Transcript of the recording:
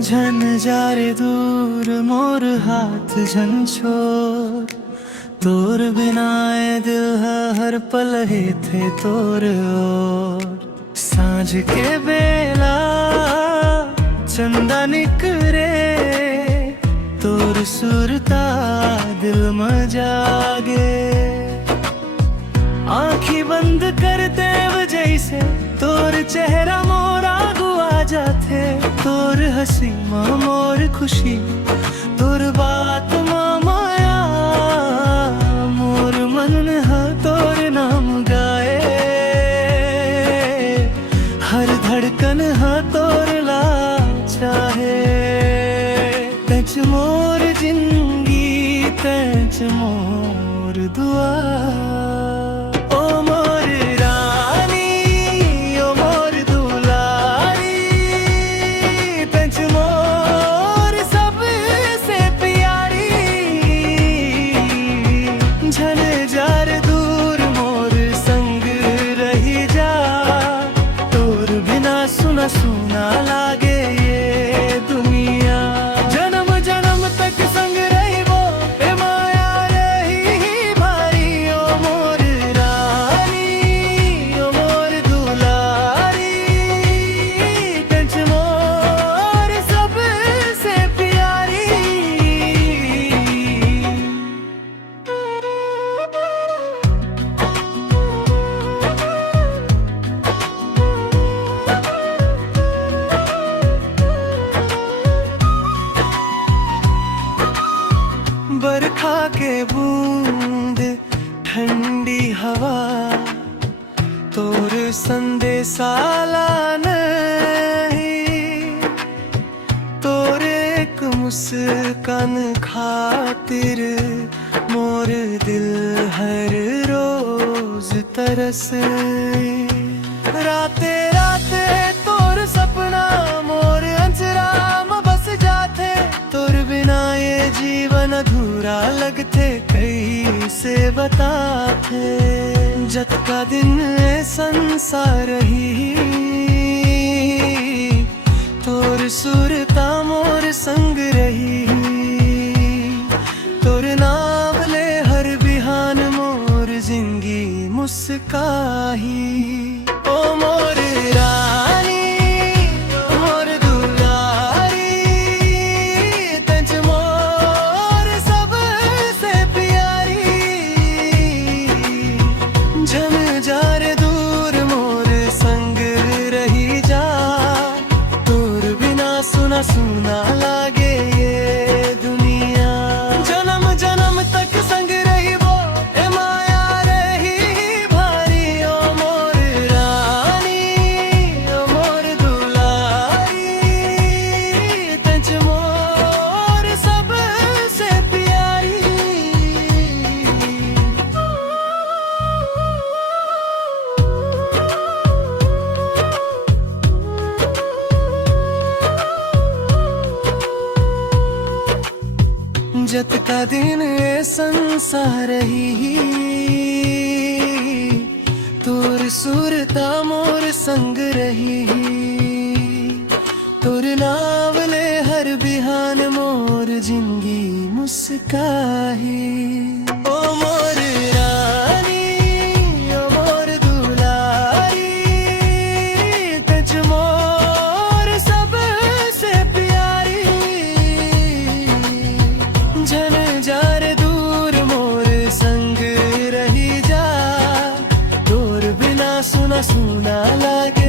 झन जारे दूर मोर हाथ झन छोर तोर बिना ए दिल हर पल हे थे तोर ओर। सांझ के बेला चंदा निकरे तोर सुरता दिल में जागे। आँखी बंद करते जैसे तोर चेहरा मोरा गुआ जाते। तोर हंसी माँ मोर खुशी तोर बात माँ माया मोर मन हा तोर नाम गाए। हर धड़कन हा तोर ला चाहे। तेज मोर जिंदगी तेज मोर दुआ। सुना लागे ये दुनिया जन्म जन्म तक संग रही वो ए माया रही भारी। ओ मोर रानी ओ मोर दुलारी तेज मोर सबसे प्यारी। बरखा के बूंद ठंडी हवा तोर संदेशा नहीं। तोर एक मुस्कान खातिर मोर दिल हर रोज तरस। राते राते तोर सपना मोर अंचरा में बस जाते। तोर बिना ये जीवन अधूरा लगते कैसे बताते। जत का दिन है संसार ही तोर सुरता मोर संग रही। तोर नाम ले हर बिहान मोर जिंदगी मुस्काही। ओ मोर रानी सुना लागे ये दुनिया जन्म जन्म तक संग रही वो ए माया रही भारी। ओ मोर रानी ओ मोर दुलारी तेज मोर सबसे प्यारी। जत का दिन ए संसार ही तोर सुरता मोर संग रही। तोर नावले हर बिहान मोर जिंदगी मुस्काही। ओ मोर रानी ओ मोर दुलारी तेज मोर सबसे प्यारी। झन जारे दूर मोर संग रही जा तोर बिना सुना सुना लागे।